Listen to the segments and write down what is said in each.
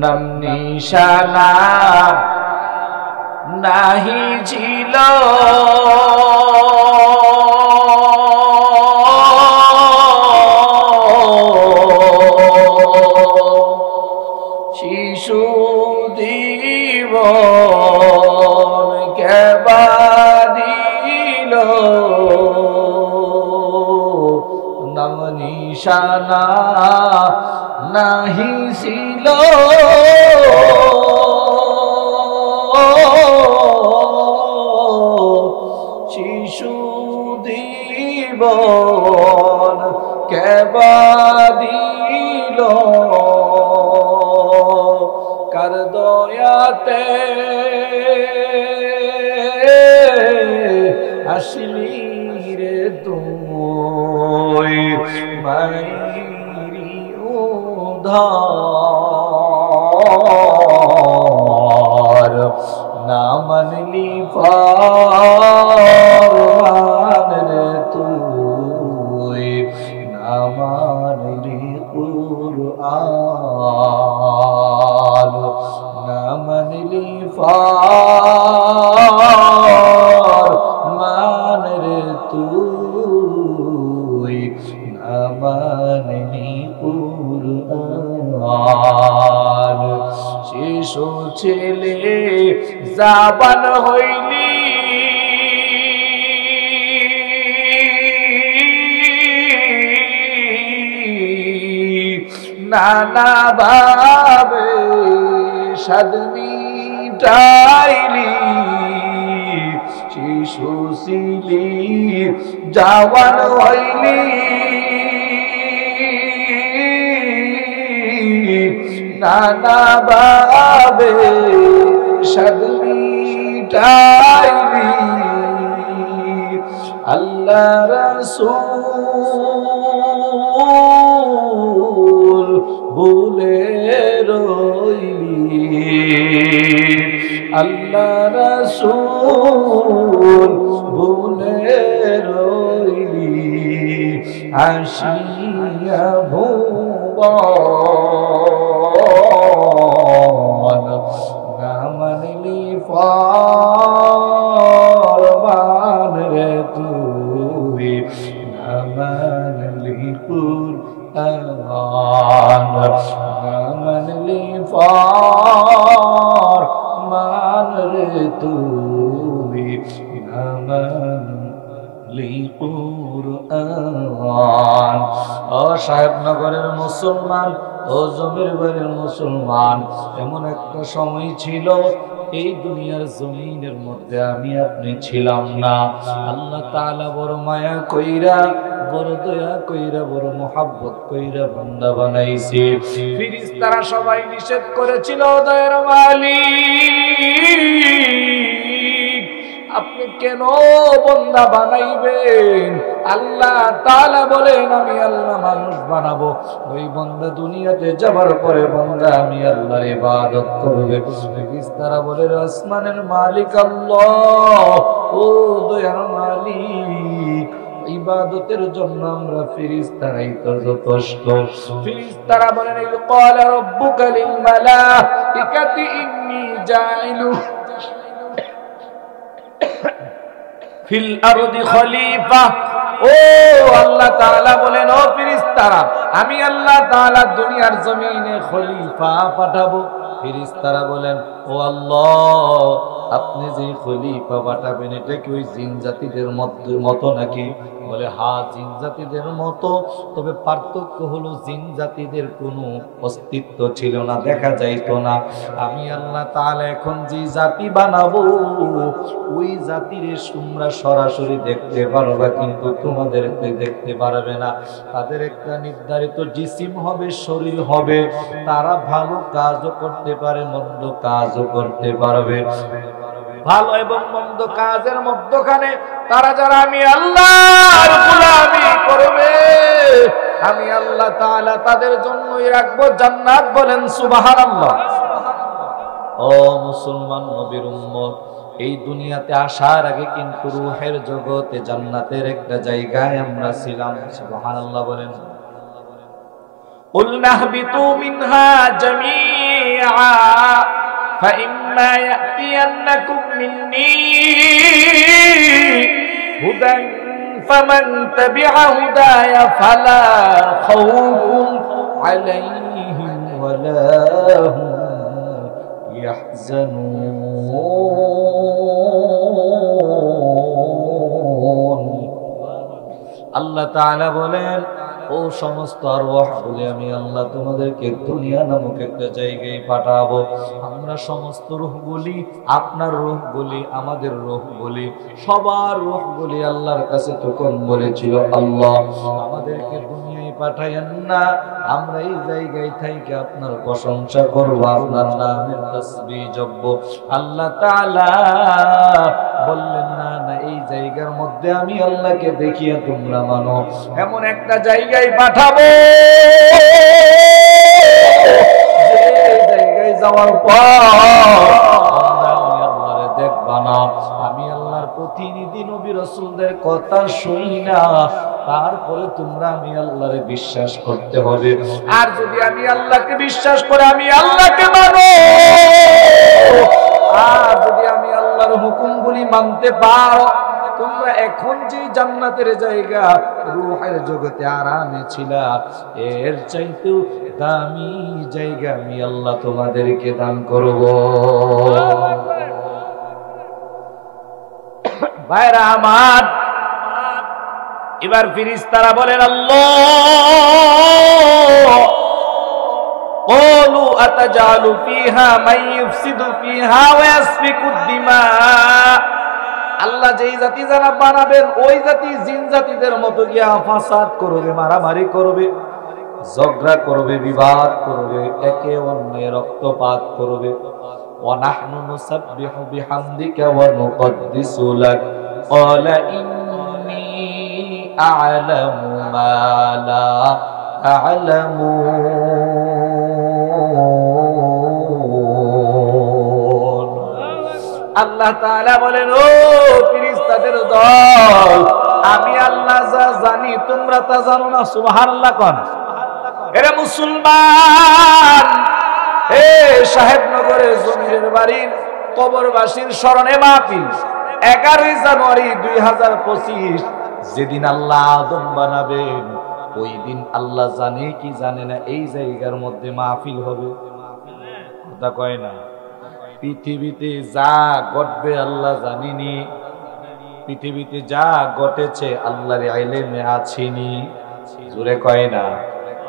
নাম নিশানা নাহি ছিল শিশু জীবন কেবাদিল নাম নিশানা নাহি ছিল শিশু জীবন কেবাদিল কার দয়াতে আসলি রে তুই মাইরি উদ্ধার না মানলি ফরমান রে তুই না মানলি কুরআন না মানলি ফরমান রে তুই না মানলি কুরআন শিশু ছেলে জাবান হইলি নানা ভাবে সাদ মিটাইলি শিশু ছিলি জাবান হইলি নানা ভাবে সাদ মিটাইলি আল্লাহ রাসূল ভুলে রইলি আল্লাহ রাসূল ভুলে রইলি আসিয়া ভুবন না মানলি ফরমান রে তুই না মানলি কুরআন না মানলি ফরমান রে তুই না মানলি কুরআন ও সাহেবনগরের মুসলমান ও জমির বাড়ির মুসলমান এমন একটা সময় ছিল এই দুনিয়ার জমিনের মধ্যে আমি আপনি ছিলাম না আল্লাহ তাআলা বড় মায়া কইরা বড় দয়া কইরা বড় মোহাব্বত কইরা বান্দা বানাইছে ফেরেশতারা সবাই নিষেধ করেছিল দয়ার মালিক আপনি কেন বান্দা বানাইবেন আল্লাহ তাআলা বলেন আমি আল্লাহ মানুষ বানাবো ওই বান্দা দুনিয়াতে যাবার পরে বান্দা আমি আল্লাহর ইবাদত করবে ফেরেশতারা বলে আসমানের মালিক আল্লাহ ও দয়ার মালিক ইবাদতের জন্য আমরা ফেরেশতারাই তো যথেষ্ট ফেরেশতারা বলেন ক্বালা রাব্বুকা লিল মালাইকাতি ইন্নী জাইলু ফিল আরদি খলিফা ও আল্লাহ তাআলা বলেন ও ফেরেশতারা আমি আল্লাহ তাআলা দুনিয়ার জমিনে খলিফা পাঠাবো ফেরেশতারা বলেন ও আল্লাহ আপনি যে খলিফা পাঠাবেন এটা কি ওই জিন জাতিদের মতো নাকি বলে হ্যাঁ জিন জাতিদের মতো তবে পার্থক্য হলো জিন জাতিদের কোনো অস্তিত্ব ছিল না দেখা যাইতো না আমি আল্লাহ তাআলা এখন যে জাতি বানাবো ওই জাতির তোমরা সরাসরি দেখতে পারবা কিন্তু তোমাদেরকে দেখতে পারবে না তাদের একটা নির্ধারিত জিসিম হবে শরীর হবে তারা ভালো কাজও করতে পারে মন্দ কাজও করতে পারবে ভালো এবং মন্দ কাজের মধ্যখানে তারা যারা আমি আল্লাহর গোলামি করবে আমি আল্লাহ তাআলা তাদের জন্যই রাখবো জান্নাত বলেন সুবহানাল্লাহ ও মুসলমান নবীর উম্মত এই দুনিয়াতে আসার আগে কিন্তু রূহের জগতে জান্নাতের একটা জায়গায় আমরা ছিলাম সুবহানাল্লাহ বলেন قلنا اهبطوا منها جميعا فإما يأتينكم مني هدى فمن تبع هداي فلا خوف عليهم ولا هم يحزنون আল্লাহ তাআলা বলেন, ও সমস্ত আরওয়াহ বলে আমি আল্লাহ তোমাদেরকে দুনিয়া নামক একটা জায়গায় পাঠাবো। আমরা সমস্ত রূহগুলি, আপনার রূহগুলি, আমাদের রূহগুলি, সবার রূহগুলি আল্লাহর কাছে তখন বলেছিল, আল্লাহ আমাদেরকে দুনিয়ায় পাঠায়েন না, আমরা এই জায়গায় থেকে আপনার প্রশংসা করব, আপনার নামের তাসবিহ জপব। আল্লাহ তাআলা বললেন, না না, এই জায়গার মধ্যে আমি আল্লাহকে দেখিয়ে তোমরা মানো, এমন একটা জায়গায় পাঠাবো যে জায়গায় যাওয়ার পর আমি আল্লাহরে দেখবা না, আমি আল্লাহর প্রতিনিধি নবী রাসূলদের কথা শুনি না, তারপরে তোমরা আমি আল্লাহরে বিশ্বাস করতে হবে। আর যদি আমি আল্লাহকে বিশ্বাস করে আমি আল্লাহকে মানো, আর যদি আমি আল্লাহর হুকুমগুলি মানতে পারো, তোমরা এখন যে জান্নাতের জায়গা, রূহের জগতে আরামে ছিলা, এর চাইতেও দামি জায়গা আমি আল্লাহ তোমাদেরকে দান করব। ভাইরা আমার, এবার ফেরেশতারা বলেন, আল্লাহ قالوا أتجعل فيها من يفسد فيها ويسفك الدماء আল্লাহ যেই জাতি যারা বানাবেন ওই জাতি জিন জাতিদের মতো গিয়া ফাসাদ করবে, মারামারি করবে, ঝগড়া করবে, বিবাদ করবে, একে অন্যের রক্তপাত করবে। ওয়া নাহনু নুসাব্বিহু বিহামদিকা ওয়া নুকদ্দিসু লাক ক্বালা ইন্নী আ'লামু মা লা তা'লামুন। আল্লাহ তাআলা বলেন, ও ফেরেশতাদের দল, আমি আল্লাহ যা জানি তোমরা তা জানো না। সুবহানাল্লাহ কোন। এরা মুসলমান, এ সাহেবনগরের জমির বাড়ির কবরবাসীর স্মরণে মাহফিল 11 জানুয়ারি 2025, যেদিন আল্লাহ আদম বানাবেন ওই দিন আল্লাহ জানে কি জানে না এই জায়গার মধ্যে মাহফিল হবে। কথা কয় না, পৃথিবীতে যা ঘটবে আল্লাহ জানিনি, পৃথিবীতে যা ঘটেছে আল্লাহর ইলমে আছেনি। জোরে কয় না।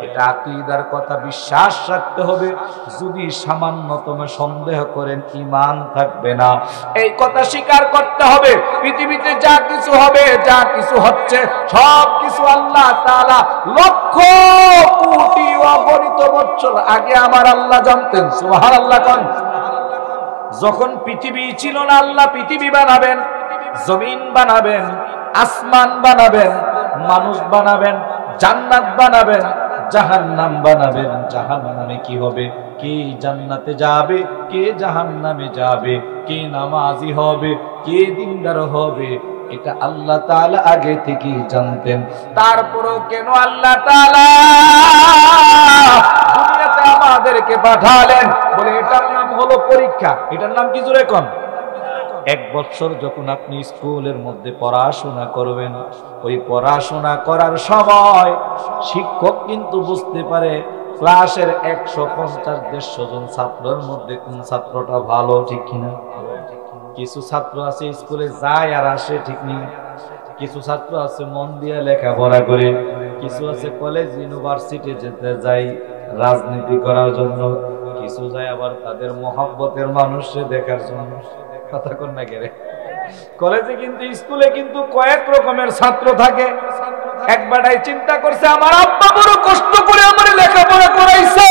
এটা আকীদার কথা, বিশ্বাস রাখতে হবে। যদি সামান্যতম সন্দেহ করেন ঈমান থাকবে না। এই কথা স্বীকার করতে হবে, পৃথিবীতে যা কিছু হবে, যা কিছু হচ্ছে, সব কিছু আল্লাহ তাআলা লক্ষ কোটি অগণিত বছর আগে আমার আল্লাহ জানতেন। সুবহানাল্লাহ কোন। যখন পৃথিবী ছিল না আল্লাহ পৃথিবী বানাবেন, জমিন বানাবেন, আসমান বানাবেন, মানুষ বানাবেন, জান্নাত বানাবেন, জাহান্নাম বানাবেন। জাহান্নামে কি হবে, কে জান্নাতে যাবে, কে জাহান্নামে যাবে, কে নামাজি হবে, কে দিনদার হবে, এটা আল্লাহ তাআলা আগে থেকেই জানতেন। তারপরেও কেন আল্লাহ তাআলা দুনিয়াতে আমাদেরকে পাঠালেন? বলে এটার নাম হলো পরীক্ষা। এটার নাম কি জোরে কোন? 1 বছর যখন আপনি স্কুলের মধ্যে পড়াশোনা করবেন, ওই পড়াশোনা করার সময় শিক্ষক কিন্তু বুঝতে পারে ক্লাসের 150-150 জন ছাত্রের মধ্যে কোন ছাত্রটা ভালো, ঠিক কিনা? কিছু ছাত্র আছে স্কুলে যায় আর আসে, ঠিক নেই? কিছু ছাত্র আছে মন দিয়ে লেখাপড়া করে, কিছু আছে কলেজ ইউনিভার্সিটি যেতে যায় রাজনীতি করার জন্য, কিছু যায় আবার তাদের মহব্বতের মানুষকে দেখার জন্য। কথা কোন না কেরে? কলেজে কিন্তু, স্কুলে কিন্তু কয়েক রকমের ছাত্র থাকে। একবারই চিন্তা করছে আমার আব্বা বড় কষ্ট করে আমার লেখাপড়া করাইছে,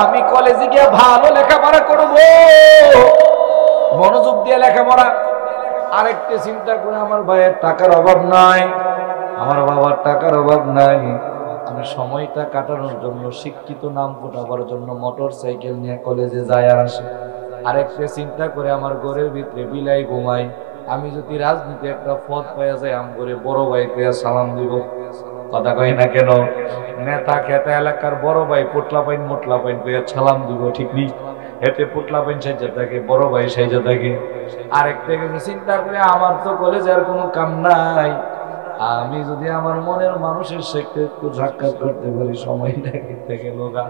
আমি কলেজে গিয়ে ভালো লেখাপড়া করব, মনোযোগ দিয়ে লেখাপড়া। আরেকটা চিন্তা করে আমার ভাইয়ের টাকার অভাব নাই, আমার বাবার টাকার অভাব নাই, আমি সময়টা কাটানোর জন্য, শিক্ষিত নাম ফোটাবার জন্য মোটর সাইকেল নিয়ে কলেজে যায় আর আসে। আরেকটা চিন্তা করে আমার ঘরের ভিতরে বিলাই ঘুমাই, আমি যদি রাজনীতি একটা পদ পাওয়া যায় আম করে বড় ভাই পেয়ে সালাম দিব। কথা কয় না কেন? নেতা খেতা এলাকার বড় ভাই পোটলা পাইন মোটলা পাইন কইয়া সালাম দিব, ঠিক নেই? এতে পোটলা পাইন সাইজা থাকে, বড় ভাই সাইজা থাকে। আরেক থেকে চিন্তা করে আমার তো কলেজের কোনো কাম নাই, আমি যদি আমার মনের মানুষের সাথে একটু সাক্ষাৎ করতে পারি, সময়টা থেকে লোগা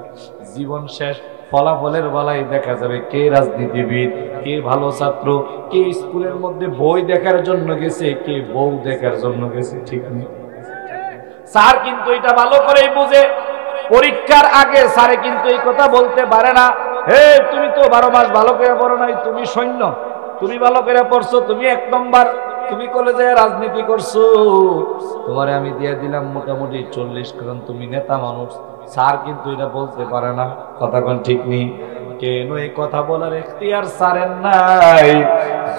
জীবন শেষ। ফলাফলের বেলায় দেখা যাবে কে রাজনীতিবিদ, কে ভালো ছাত্র, কে স্কুলের মধ্যে বই দেখার জন্য গেছে, কে বউ দেখার জন্য গেছে, ঠিক নেই? স্যার কিন্তু এটা ভালো করেই বুঝে। পরীক্ষার আগে স্যারে কিন্তু এই কথা বলতে পারে না, হে তুমি তো 12 মাস ভালো করে পড়ো নাই, তুমি সৈন্য, তুমি ভালো করে পড়ছো, তুমি 1 নম্বর, তুমি কলেজে রাজনীতি করছো, তোমারে আমি দিয়ে দিলাম মোটামুটি 40, কারণ তুমি নেতা মানুষ। স্যার কিন্তু এটা বলতে পারে না। কথা কোন ঠিক নেই? কেন এই কথা বলার এখতিয়ার স্যারের নাই।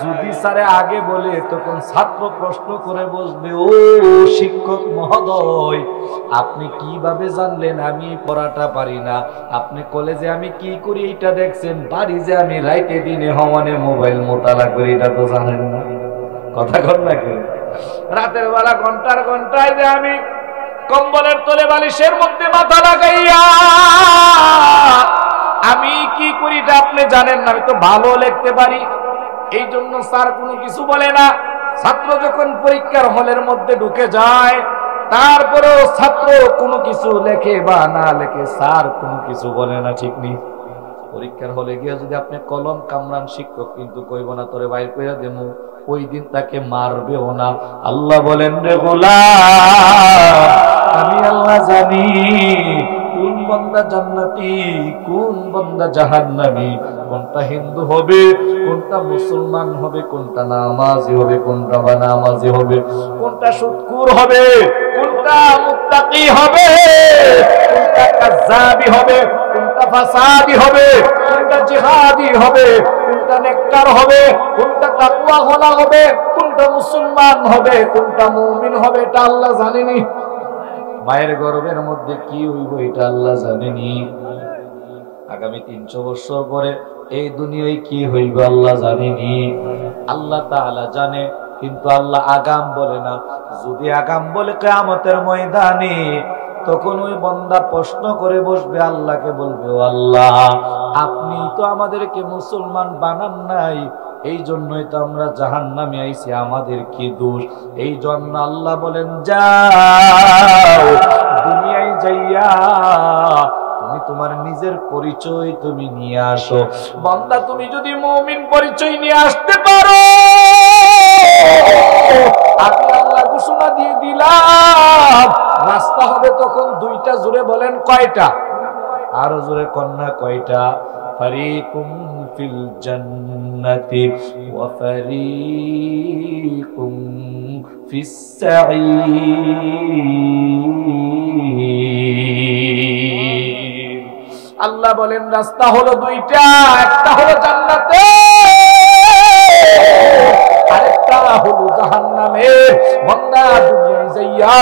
যদি স্যারে আগে বলে তখন ছাত্র প্রশ্ন করে বসবে, ও শিক্ষক মহোদয়, আপনি কিভাবে জানলেন আমি পড়াটা পারি না? আপনি কলেজে আমি কি করি এটা দেখছেন, বাড়ি যে আমি রাইতে দিনে হমানে মোবাইল মোতালা করি এটা তো জানেন না। কথা কর না কেন? রাতের বেলা ঘন্টার ঘন্টায় যে আমি কম্বলের তলে বালিশের মধ্যে মাথা লাগাইয়া আমি কি করি এটা আপনি জানেন না। আমি তো ভালো লিখতে পারি, এই জন্য স্যার কোনো কিছু বলে না। ছাত্র যখন পরীক্ষার হলের মধ্যে ঢুকে যায়, তারপরেও ছাত্র কোনো কিছু লেখে বা না লেখে, স্যার কোনো কিছু বলে না, ঠিক নেই? পরীক্ষার হলে গিয়ে যদি আপনি কলম কামড়ান, শিক্ষক কিন্তু কইব না তোরে বাইর কইরা দেবো, ওই দিন তাকে মারবেও না। আল্লাহ বলেন, রে গোলাম, আমি আল্লাহ জানি কোন বান্দা জান্নাতি, কোন বান্দা জাহান্নামী, কোনটা হিন্দু হবে, কোনটা মুসলমান হবে, কোনটা নামাজি হবে, কোনটা বেনামাজি হবে, কোনটা সুদখোর হবে, কোনটা মুত্তাকি হবে, কোনটা কাযযাবি হবে, কোনটা ফাসাদি হবে, কোনটা জিহাদি হবে, কোনটা নেককার হবে, কোনটা তাকওয়াওয়ালা হবে, কোনটা মুসলমান হবে, কোনটা মুমিন হবে, এটা আল্লাহ জানেনি। মায়ের গর্ভের মধ্যে কি হইব এটা আল্লাহ জানেনি। আগামী 300 বছর পরে এই দুনিয়ায় কি হইব আল্লাহ জানেনি। আল্লাহ তাআলা জানে, কিন্তু আল্লাহ আগাম বলে না। যদি আগাম বলে কিয়ামতের ময়দানে, তখন ওই বান্দা প্রশ্ন করে বসবে, আল্লাহকে বলবে, ও আল্লাহ, আপনি তো আমাদেরকে মুসলমান বানান নাই, এই জন্যই তো আমরা জাহান্নামে আইছি, আমাদের কি দোষ? এই জন্য আল্লাহ বলেন, যাও দুনিয়ায় যাইয়া তুমি তোমার নিজের পরিচয় তুমি নিয়ে আসো। বান্দা তুমি যদি মুমিন পরিচয় নিয়ে আসতে পারো, আমি আল্লাহ ঘোষণা দিয়ে দিলাম, রাস্তা হবে তখন 2টা। জোরে বলেন কয়টা? আরো জোরে কন্যা কয়টা? ফারিকুম ফিল জান্নাতি ওয়া ফারিকুম ফিস সাঈর। আল্লাহ বলেন রাস্তা হলো 2টা, একটা হলো জান্নাতে, আরেকটা হলো জাহান্নামে। বান্দা দুনিয়ায় যাইয়া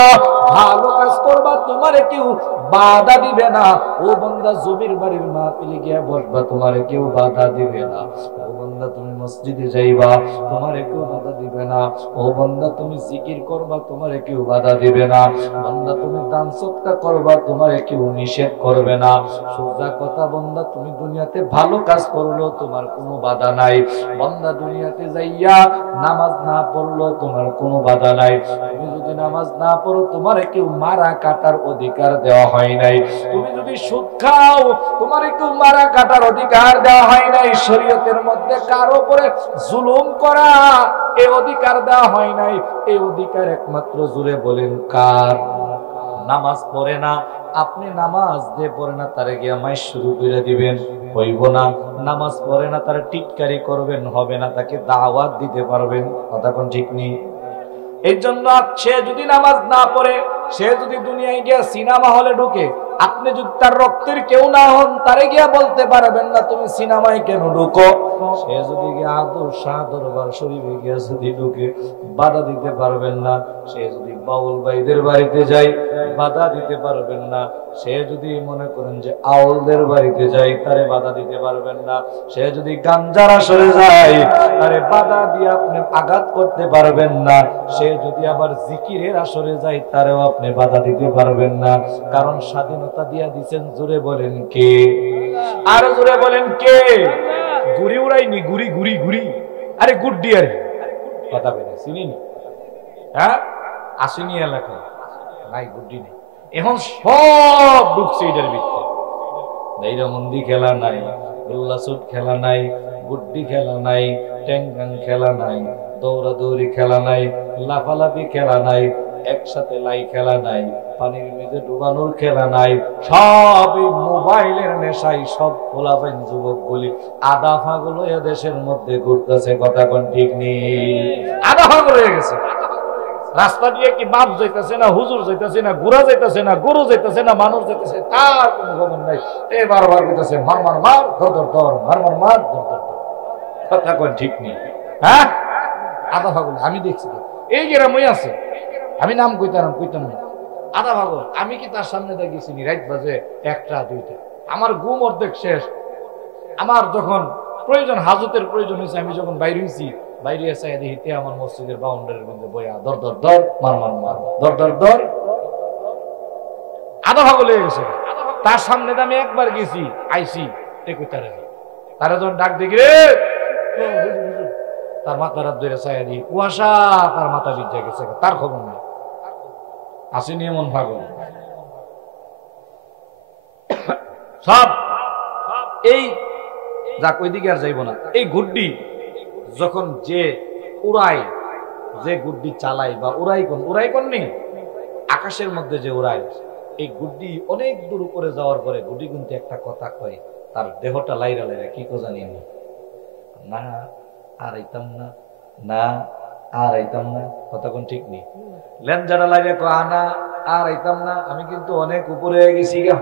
ভালো কাজ করবা, তোমারে কেউ বাধা দিবে না। ও বান্দা জমির বাড়ির মাহফিলে গিয়া বসবা, তোমারে কেউ বাধা দিবে না। ও বান্দা তুমি মসজিদে যাইবা, তোমারে কেউ বাধা দিবে না। ও বান্দা তুমি জিকির করবা, তোমারে কেউ বাধা দিবে না। বান্দা তুমি দান সদকা করবা, তোমারে কেউ নিষেধ করবে না। সোজা কথা, বান্দা তুমি দুনিয়াতে ভালো কাজ করলেও তোমার কোনো বাধা নাই। বান্দা দুনিয়াতে যাইয়া নামাজ না পড়লেও তোমার কোনো বাধা নাই। তুমি যদি নামাজ না পড়ো, তোমারে কেউ মারা কাটার অধিকার দেওয়া হয় নাই। তুমি যদি সুদ খাও, তোমারে কেউ মারা কাটার অধিকার দেওয়া হয় নাই। শরীয়তের মধ্যে কারো উপরে জুলুম করা এই অধিকার দেওয়া হয় নাই। এই অধিকার একমাত্র জুড়ে বলেন কার? নামাজ পড়ে না, আপনি নামাজ দিয়ে পড়ে না, তারে গিয়া মাইশ শুরু করে দিবেন, হইব না। নামাজ পড়ে না, তারা টিটকারি করবেন, হবে না। তাকে দাওয়াত দিতে পারবেন, কথা কোন ঠিক নেই? এই জন্য সে যদি নামাজ না পড়ে, সে যদি দুনিয়ায় গিয়া সিনেমা হলে ঢুকে, আপনি যদি তার রক্তের কেউ না হন, তারে গিয়া বলতে পারবেন না তুমি সিনেমায় কেন ঢুকো। সে যদি গিয়া আদর শাহ দরবার শরীফে গিয়া যদি ঢুকে, বাধা দিতে পারবেন না। সে যদি বাউল ভাইদের বাড়িতে যায়, বাধা দিতে পারবেন না। সে যদি মনে করেন যে আউলদের বাড়িতে যায়, তারে বাধা দিতে পারবেন না। সে যদি গাঞ্জার আসরে যায়, তারে বাধা দিয়ে আপনি আঘাত করতে পারবেন না। সে যদি আবার জিকিরের আসরে যায়, তারেও আপনি বাধা দিতে পারবেন না, কারণ স্বাধীনতা দিয়া দিচ্ছেন। জোরে বলেন কে? আরো জোরে বলেন কে? ঘুরি উড়াইনি, ঘুরি ঘুরি ঘুরি, আরে গুড্ডি, আরে কথা বলে চিনি, হ্যাঁ আসেনি এলাকায় নাই, গুড্ডি নেই। এখন সব ঢুকছে এটার ভিতরে। মন্দি খেলা নাই, গোল্লাছুট খেলা নাই, গুড্ডি খেলা নাই, ট্যাংগাং খেলা নাই, দৌড়াদৌড়ি খেলা নাই, লাফালাফি খেলা নাই, একসাথে লাই খেলা নাই, পানির মেঝে ডুবানোর খেলা নাই। সব মোবাইলের নেশায় সব পোলাপাইন যুবক বলি আধা পাগল হয়ে দেশের মধ্যে ঘুরতেছে। কথা কোন ঠিক নেই? আধা পাগল হয়ে গেছে। রাস্তা দিয়ে কি বাপ যাইতেছে না, হুজুর যাইতেছে না, ঘোড়া যাইতেছে না, গরু যাইতেছে না, মানুষ যাইতেছে, তার কোনো খবর নাই। এ বারবার কইতেছে মার মার মার, ধর ধর ধর, মার মার মার, ধর ধর ধর। কথা কোন ঠিক নেই? হ্যাঁ, আধা পাগল। আমি দেখছি এই গ্রামই আছে, আমি নাম কইতাম না, আধা পাগল। আমি কি তার সামনে দেখেছি রাত বাজে 1টা 2টা, আমার ঘুম অর্ধেক শেষ। আমার যখন প্রয়োজন, হাজতের প্রয়োজন হয়েছে, আমি যখন বাইরে হয়েছি, বাইরে এসে দেখি আমার মসজিদের বাউন্ডারির মধ্যে বইয়া দর দর দর, মার মার মার, দর দর দর। আধা পাগল হয়ে গেছে। তার সামনে আমি একবার গেছি, আইসি তারা যখন ডাক দেখি রে, তার মাথা রাত ধরে চাইয়া দিই, কুয়াশা, তার মাথা ভিজে গেছে, তার খবর নেই। আসেনি এমন পাগল সব। এই যাক ওইদিকে আর যাইব না। এই গুড্ডি যখন যে উড়াই, যে গুড্ডি চালাই বা উড়াই নেই, আকাশের মধ্যে যে উড়াই, এই গুড্ডি অনেক দূর উপরে যাওয়ার পরে গুড্ডি কিন্তু একটা কথা কয়, তার দেহটা লাইরা লাইরা কি কো জানি না, আর আইতাম না, না আর আইতাম না। কথা কোন ঠিক নেই? লেঞ্জারা লাইরা কো আনা আর আইতাম না, আমি কিন্তু অনেক উপরে হয়ে গেছি গা।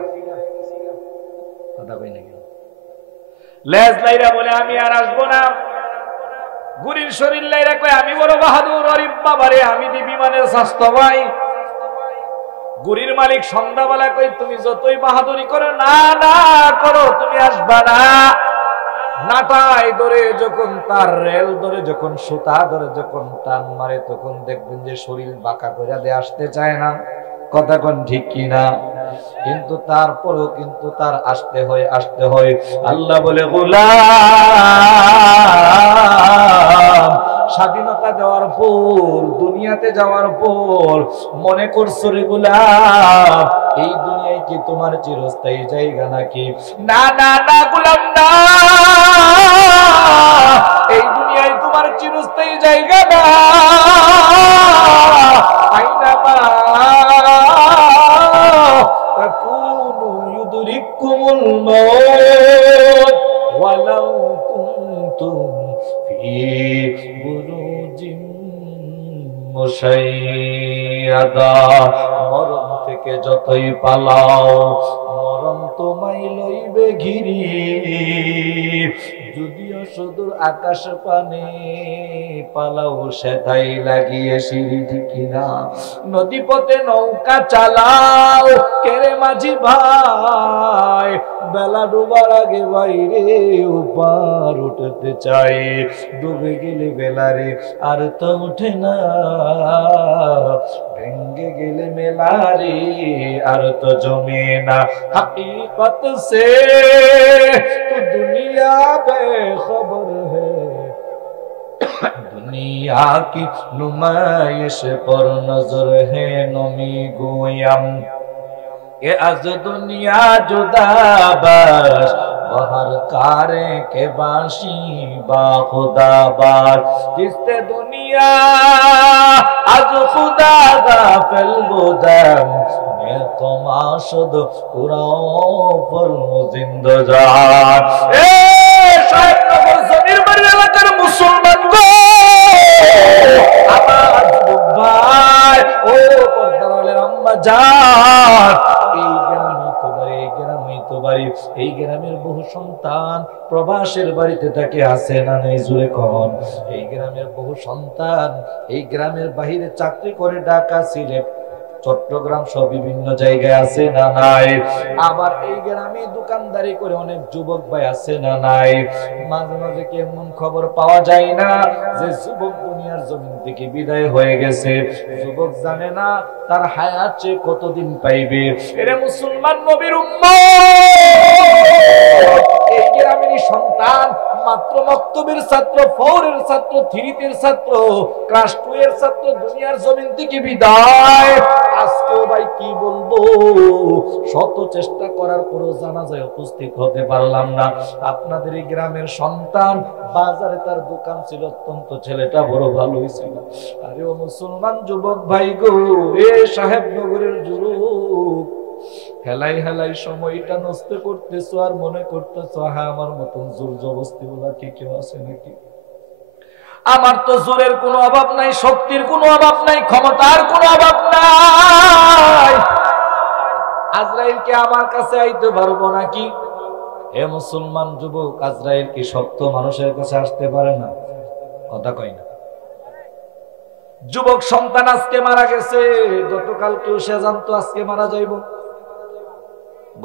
কথা কই না, লেজ লাইরা বলে আমি আর আসবো না। গুরির শরীর লাইরা কয় আমি বড় বাহাদুর, অরিব বাবারে আমি দি বিমানের স্বাস্থ্য ভাই। গুরির মালিক সন্ধ্যাবেলা কই তুমি যতই বাহাদুরি করো না না করো, তুমি আসবা না। নাটাই ধরে যখন, তার রেল ধরে যখন, সুতা ধরে যখন টান মারে, তখন দেখবেন যে শরীর বাঁকা করে দিয়ে আসতে চায় না। কথা কোন ঠিক কিনা? কিন্তু তারপরেও কিন্তু তার আসতে হয়। আল্লাহ বলে গোলাম, স্বাধীনতা দেওয়ার পর, দুনিয়াতে যাওয়ার পর মনে করছো রে গোলাম এই দুনিয়ায় কি তোমার চিরস্থায়ী জায়গা নাকি? না না না গোলাম না, এই দুনিয়ায় তোমার চিরস্থায়ী জায়গা না। আইনামা তাকুনু ইউদরিকুমুল মউত ওয়ালাউ কুনতুম ফি বুরুজিন মুশাইয়াদা। মরণ থেকে যতই পালাও, মরণ তোমায় লইবে ঘিরি। যদিও সুদূর আকাশ পানে পালাও, সেটাই লাগিয়ে সিঁড়ি। ঠিক না? নদী পথে নৌকা চালাও, কেরে মাঝি ভাই, বেলা ডুবার আগে বাইরে উপার উঠতে চাই। ডুবে গেলে বেলারে আর তো উঠে না, ভেঙ্গে গেলে মেলারে আর তো জমে না। हकीकत से तो दुनिया बेखबर है, दुनिया की नुमाइश पर नजर है। नमी गोयम ये आज दुनिया जुदा बस, बहर कारे के बाशी बा खुदा बार। जिससे दुनिया आज खुदा गाफिल बुदम, मैं तो माशुद कुराओ पर जिंदजान। ए शायद नगर जमीर पर एलाकार मुसलमान गो আমার ভাই, ও পর্দাওয়ালের আম্মা জান, এই গ্রামের বহু সন্তান প্রবাসের বাড়িতে থাকে, আছে না নেই? জুড়ে কখন এই গ্রামের বহু সন্তান এই গ্রামের বাহিরে চাকরি করে, ঢাকা, সিলেট, চট্টগ্রাম সহ বিভিন্ন জায়গায় আছে না নাই? আবার এই গ্রামে দোকানদারি করে অনেক যুবক ভাই আছে না নাই? মাঝে মাঝে কেমন খবর পাওয়া যায় না যে যুবক দুনিয়ার জমিন থেকে বিদায় হয়ে গেছে, যুবক জানে না তার হায়াত সে কতদিন পাইবে। এরে মুসলমান নবীর উম্মত, এই গ্রামেরই সন্তান, মাত্র মক্তবের ছাত্র, 4 এর ছাত্র, 3 এর ছাত্র, ক্লাস 2 এর ছাত্র, দুনিয়ার জমিন থেকে বিদায়। আজকেও ভাই কি বলবো, শত চেষ্টা করার পরও জানাজায় উপস্থিত হতে পারলাম না। আপনাদের এই গ্রামের সন্তান, বাজারে তার দোকান ছিল, অত্যন্ত ছেলেটা বড় ভালোই ছিল। আরে ও মুসলমান যুবক ভাই গো, এ সাহেবনগরের যুবক, হেলাই হেলাই সময়টা নষ্ট করতেছো আর মনে করতেছো হ্যাঁ আমার মতন জোর জবস্তি বলা কি কেউ আছে নাকি? আমার তো জোরের কোনো অভাব নাই, শক্তির কোনো অভাব নাই, ক্ষমতার কোনো অভাব নাই। আজরাইল কি আমার কাছে আইতে পারবো নাকি? হে মুসলমান যুবক, আজরাইল কি শক্ত মানুষের কাছে আসতে পারে না? কথা কই না। যুবক সন্তান আজকে মারা গেছে, গতকাল কেউ সে জানতো আজকে মারা যাইব?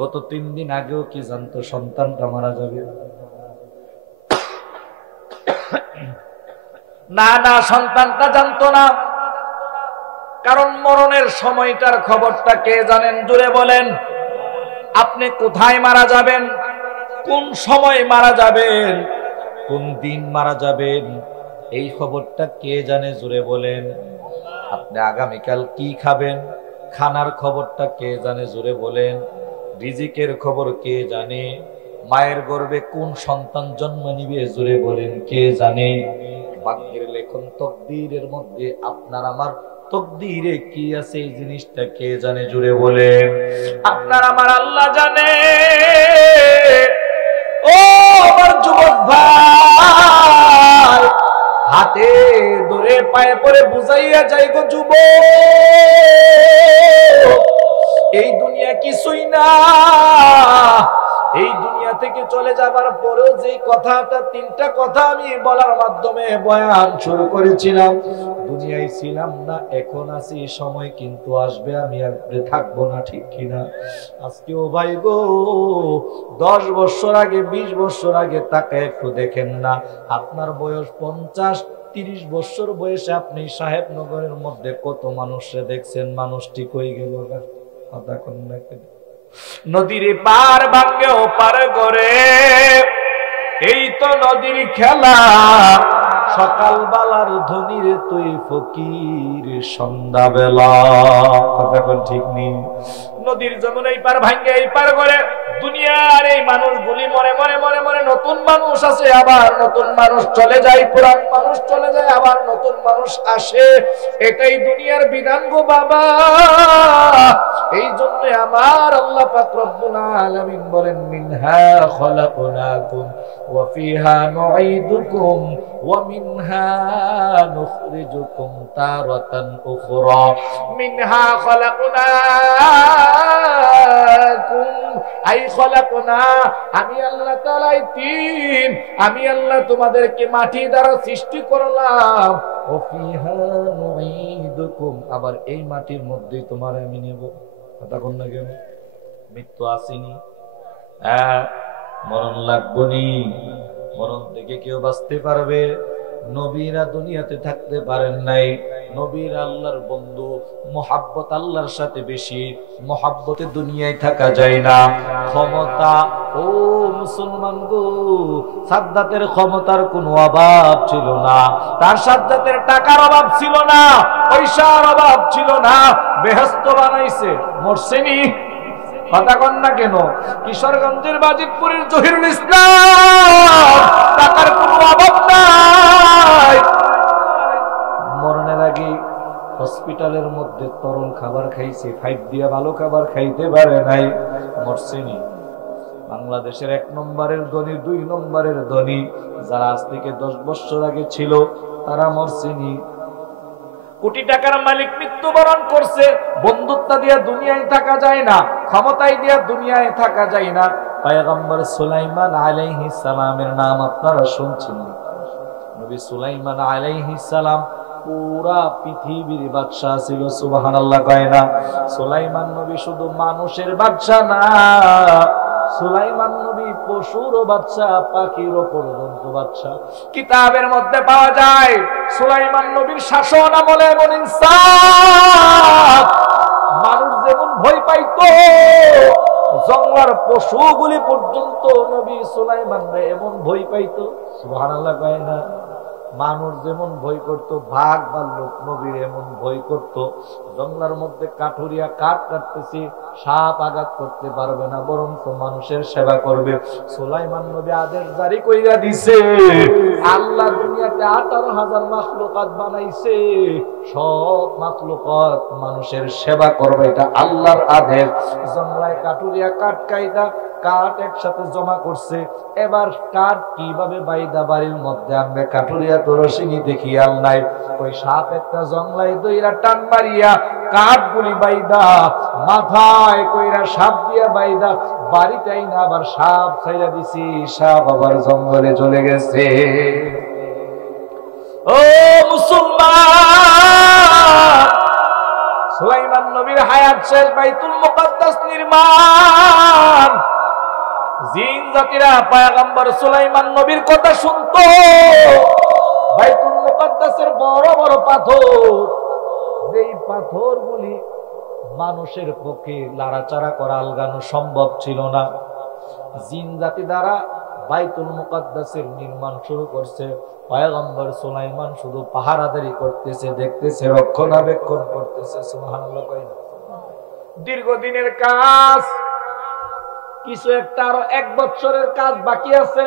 গত 3 দিন আগেও কি জানতো সন্তানটা মারা যাবে? না না, সন্তানটা জানতো না। কারণ মরণের সময়টার খবরটা কে জানেন? জুড়ে বলেন। আপনি কোথায় মারা যাবেন, কোন সময় মারা যাবেন, কোন দিন মারা যাবেন, এই খবরটা কে জানে? জুড়ে বলেন। আপনি আগামীকাল কি খাবেন, খানার খবরটা কে জানে? জুড়ে বলেন। রিজিকের খবর কে জানে? মায়ের গর্ভে কোন সন্তান জন্ম নিবে? জুড়ে বলেন, কে জানে? ভাগ্যের লেখন তকদীরের মধ্যে আপনার আমার তকদীরে কি আছে এই জিনিসটা কে জানে? জুড়ে বলেন। আপনার আমার আল্লাহ জানে। ও আমার যুবক ভাই, হাতে ধরে পায়ে পড়ে বুঝাইয়া যাই গো যুবক, এই দুনিয়া কিছুই না। এই দুনিয়া থেকে চলে যাবার পরেও যে কথাটা, 3টা কথা আমি বলার মাধ্যমে বয়ান শুরু করেছিলাম, দুনিয়ায় ছিলাম না, এখন আছি, সময় কিন্তু আসবে আমি আর থাকবো না, ঠিক কিনা? আজকেও ভাই গো, 10 বছর আগে, 20 বছর আগে তাকায় একটু দেখেন না। আপনার বয়স 50-30 বছর বয়সে আপনি সাহেবনগরের মধ্যে কত মানুষে দেখছেন? মানুষটি কই গেল? কথা কোন না, নদীর পার ভাঙ্গে ও পার করে, এই তো নদীর খেলা। সকাল বেলার ধনির তুই ফকির সন্ধ্যাবেলা। কথা কোন ঠিক নেই? নদীর যেমন এই পার ভাঙ্গে এই পার করে, দুনিয়ার এই মানুষগুলি মরে মরে মরে মরে নতুন মানুষ আসে, আবার নতুন মানুষ চলে যায়, পুরান মানুষ চলে যায়, আবার নতুন মানুষ আসে। এটাই দুনিয়ার বিধান গো বাবা। এই জন্য আমার আল্লাহ পাক রব্বুল আলামিন বলেন, মিনহা খলাকনাকুম ওয়া ফিহা নুঈদুকুম ওয়া মিনহা নুখরিজুকুম তারাতান উখরা। মিনহা খলাকনাকুম আই খলাকনা, আমি আল্লাহ তাআলা তিন, আমি আল্লাহ তোমাদেরকে মাটি দ্বারা সৃষ্টি করলাম। ওয়া ফিহা নুঈদুকুম, আবার এই মাটির মধ্যেই তোমার আমি নেব। কথা কোন না কেন? মৃত্যু আসেনি, মরণ লাগবনি। মরণ থেকে কেউ বাঁচতে পারবে? নবীরা দুনিয়াতে থাকতে পারেন নাই। নবীর আল্লাহর বন্ধু, মোহাব্বত আল্লাহর সাথে বেশি, মোহাব্বতে দুনিয়ায় থাকা যায় না। ক্ষমতা, ও মুসলমান গো, সাদ্দাতের ক্ষমতার কোনো অভাব ছিল না, তার সাদ্দাতের টাকার অভাব ছিল না, পয়সার অভাব ছিল না। বেহেশত বানাইছে, মরছেনি। কথা কন না কেন? কিশোরগঞ্জের বাজিতপুরের জহিরুল ইসলাম, টাকার কোনো অভাব নাই। মরণের আগে হসপিটালের মধ্যে তরল খাবার খাইছে, 5 দিয়া ভালো খাবার খাইতে পারে নাই, মরছেনি। বাংলাদেশের 1 নম্বরের ধনী, 2 নম্বরের ধনী যারা আজ থেকে 10 বছর আগে ছিল, তারা মরছেনি। কোটি টাকার মালিক মৃত্যুবরণ করছে। বন্ধুত্ব দিয়া দুনিয়ায় থাকা যায় না, ক্ষমতায় দিয়া দুনিয়ায় থাকা যায় না। পয়গম্বর সুলাইমান আলাইহিস সালামের নাম আপনারা শুনছেন। নবী সুলাইমান আলাইহিস সালাম পুরা পৃথিবীর বাদশাহ ছিল। সুবহানাল্লাহ কয় না? সুলাইমান নবী শুধু মানুষের বাদশাহ না, সুলাইমান নবী পশুরও বাদশা, পাখিরও পর্যন্ত বাদশা। কিতাবের মধ্যে পাওয়া যায় সুলাইমান নবীর শাসন আমলে এমন ইনসাফ, মানুষ যেমন ভয় পাইতো জঙ্গলার পশুগুলি পর্যন্ত নবী সুলাইমান এমন ভয় পাইতো। সুবহানাল্লাহ কয় না? মানুষ যেমন ভয় করত, বাঘ ভাল্লুক নবীর এমন ভয় করত। জঙ্গলার মধ্যে কাঠুরিয়া কাঠ কাটতেছি, সাপ আঘাত করতে পারবে না, বরং তো মানুষের সেবা করবে। সুলাইমান নবী আদেশ জারি কইরা দিছে, আল্লাহ দুনিয়াতে 18,000 মাখলুকাত বানাইছে, সব মাখলুকাত মানুষের সেবা করবে, এটা আল্লাহর আদেশ। জঙ্গলায় কাঠুরিয়া কাঠ কাইদা কাঠ একসাথে জমা করছে, এবার কাঠ কিভাবে বাইদা বাড়ির মধ্যে আনবে? কাঠুরিয়া তো রশিনিতে খেয়াল নাই, ওই সাপ একটা জংলায় দইরা টান মারিয়া কাঠগুলি বাইদা মাথায় কইরা সাপ দিয়া বাইদা বাড়িটাই না আবার সাপ ছাইরা দিছি, সাপ আবার জঙ্গলে চলে গেছে। ও মুসলমান, সুলাইমান নবীর হায়াত শেষ, বাইতুল মুকাদ্দাস নির্মাণ। জিন জাতিরা পয়গম্বর সুলাইমান নবীর কথা শুনতো। বাইতুল মুকাদ্দাসের বড় বড় পাথর, যেই পাথরগুলি মানুষের পক্ষে লাড়াচাড়া করা আলগানো সম্ভব ছিল না, জিন জাতি দ্বারা বাইতুল মুকাদ্দাসের নির্মাণ শুরু করছে। পয়গম্বর সুলাইমান শুধু পাহারাদারি করতেছে, দেখতেছে, রক্ষণাবেক্ষণ করতেছে। সুবহানাল্লাহ কয় না? দীর্ঘদিনের কাজ, কিছু একটা আরো 1 বছরের কাজ বাকি আছে,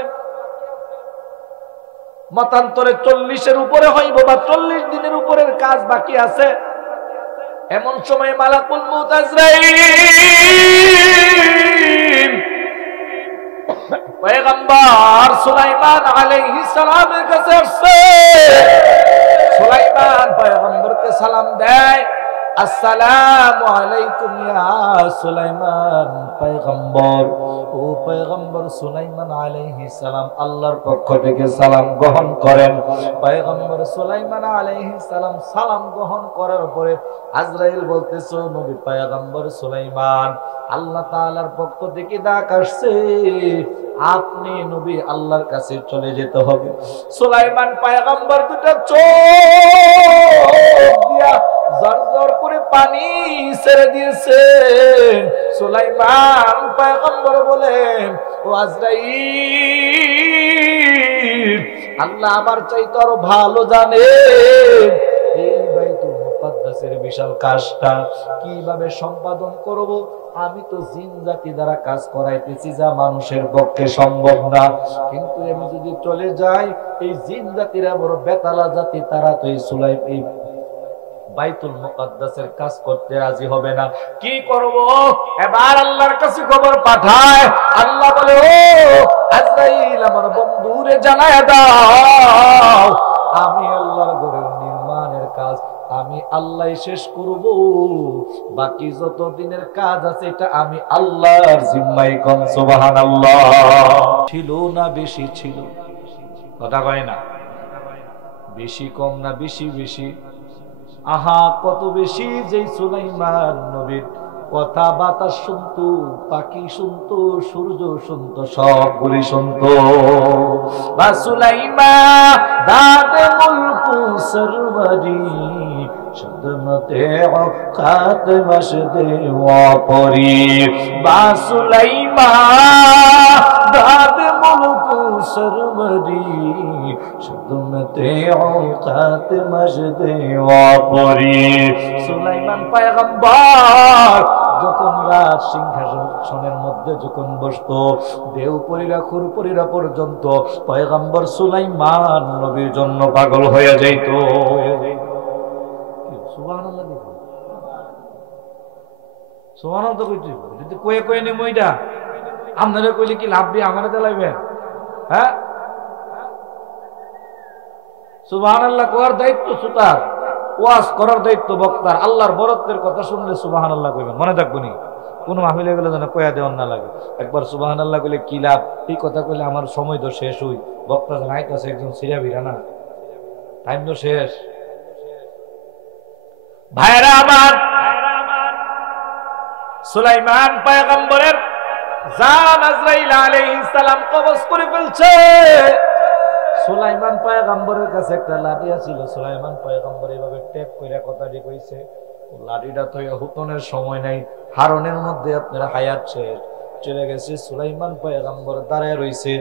মতান্তরে 40-এর উপরে হইব বা 40 দিনের উপরের কাজ বাকি আছে। এমন সময় মালাকুল মউত আজরাইল পয়গম্বর সুলাইমান আলাইহিস সালামের কাছে আসছে। সুলাইমান পয়গম্বরকে সালাম দেয়, আসসালামু আলাইকুম ইয়া সুলাইমান। পয়গম্বর, ও পয়গম্বর সুলাইমান আলাইহিস সালাম আল্লাহর পক্ষ থেকে সালাম গ্রহণ করেন। পয়গম্বর সুলাইমান আলাইহিস সালাম সালাম গ্রহণ করার পরে আজরাইল বলতেছে, নবী পয়গম্বর সুলাইমান, আল্লাহ তাআলার পক্ষ থেকে ডাক আসছে, আপনি নবী আল্লাহর কাছে চলে যেতে হবে। সুলাইমান পয়গম্বর দুটো চোখ দিয়া জর করে পানি ছেড়ে দিয়েছেন। সুলাইমান পয়গম্বর বলেন, ও আজরাইল, আল্লাহ আমার চাইতে আরো ভালো জানে এই বাইতুল মুকাদ্দাসের বিশাল কাজটা কিভাবে সম্পাদন করব। আমি তো জিন জাতি দ্বারা কাজ করাইতেছি, যা মানুষের পক্ষে সম্ভব না। কিন্তু আমি যদি চলে যাই, এই জিন জাতিরা বড় বেতালা জাতি, তারা তো এই বাইতুল মুকাদ্দাসের কাজ করতে রাজি হবে না। কি করব? এবার আল্লাহর কাছে খবর পাঠায়। আল্লাহ বলে, ও আজরাইল, আমার বন্ধুরে জানায় দাও, আমি আল্লাহর ঘরের নির্মাণের কাজ আমি আল্লাহ শেষ করব, বাকি যত দিনের কাজ আছে এটা আমি আল্লাহর জিম্মায়। কোন সুবহানাল্লাহ। ছিল না বেশি ছিল? কথা কয় না? বেশি কম না বেশি বেশি? আহা, কত বেশি! যে সুলাইমান নবীর কথা বাতাস শুনতো, পাখি শুনতো, সূর্য শুনতো, সবগুলি শুনতো। বা সুলাইমান দাদে মুলকু সরওয়ারি শদমতে ওকাত মশদে ওয়াপরি। বা সুলাইমান দাদে মুলকু সরওয়ারি শদমতে ওকাত মশদে ওয়াপরি। সুলাইমান পয়গম্বর যখন রাজ সিংহাসনের মধ্যে যখন বসতো, দেওপরীরা খুরপরীরা পর্যন্ত পয়গম্বর সুলাইমান নবীর জন্য পাগল হয়ে যাইত। সুবহানাল্লাহ। সুবহানাল্লাহ কইতে যদি কয়ে কয়ে নেই মইটা আপনারা কইলে কি লাভ দিয়ে আমারে দেলাইবেন? হ্যাঁ, সুবহানাল্লাহ করার দায়িত্ব সুতার, ওয়াজ করার দায়িত্ব বক্তার। আল্লাহর বরত্বের কথা শুনলে সুবহানাল্লাহ কইবেন, মনে থাকবো নি? কোন মাহফিলে গেলে যেন কয়া দেওয়ার না লাগে। একবার সুবহানাল্লাহ কইলে কি লাভ, এই কথা কইলে আমার সময় তো শেষ হই, বক্তা যেন আইতাছে একজন সিরিয়া ভিড়া না, টাইম তো শেষ। ভাইরা আমার, সুলাইমান পয়গম্বরের জান আজরাইল আলাইহিস সালাম কবজ করে ফেলছে। সুলাইমান পয়গম্বরের কাছে একটা লাঠি ছিল। সুলাইমান পয়গম্বর এইভাবে ট্যাপ কইরা কথাটি কইছে, লাঠিটা তো হুতনের সময় নাই, হারনের মধ্যে আপনার হায়াত শেষ, চলে গেছে। সুলাইমান পয়গম্বর দাঁড়ায় রইছে,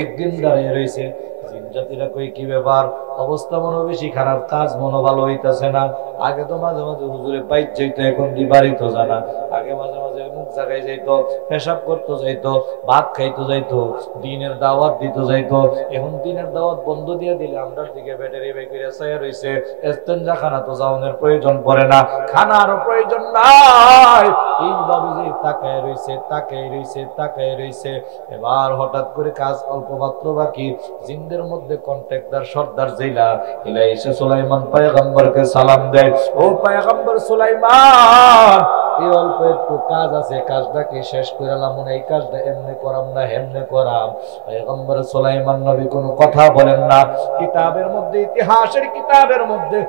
একদিন দাঁড়ায় রইছে। জিন জাতিরা কই কি ব্যাপার, অবস্থা মনে বেশি খারাপ, কাজ মনে ভালো হইতাছে না। আগে তো মাঝে মাঝে হুজুরে বাইক যাইতো, এখন দি বাড়িতে জানা। আগে মাঝে মাঝে মুখ জায়গায় যাইতো, পেশাব করতে যাইতো, ভাত খাইতে যাইতো, দিনের দাওয়াত দিতে যাইতো। এখন দিনের দাওয়াত বন্ধ দিয়ে দিলে আমরা দিকে ব্যাটারি বাইক করে চাইয়া রইছে। ইস্তেঞ্জা খানা তো যাওয়ানোর প্রয়োজন পড়ে না, খানারও প্রয়োজন নাই। এইভাবে যে তাকায় রইছে, তাকায় রইছে, তাকায় রইছে। এবার হঠাৎ করে কাজ অল্প মাত্র বাকি। জিনদের মধ্যে কন্ট্রাক্টর সর্দার জেলা এলা এসে সুলাইমান পয়গম্বরকে সালাম দেয়, ও পয়গম্বর সুলাইমান, এই অল্প একটু কাজ আছে, কাজটা কি শেষ করালাম, এই কাজটা এমনি করাম না হেমনে করাম? পয়গম্বর সুলাইমান নবী কোনো কথা বলেন না। কিতাবের মধ্যে, ইতিহাসের কিতাবের মধ্যে,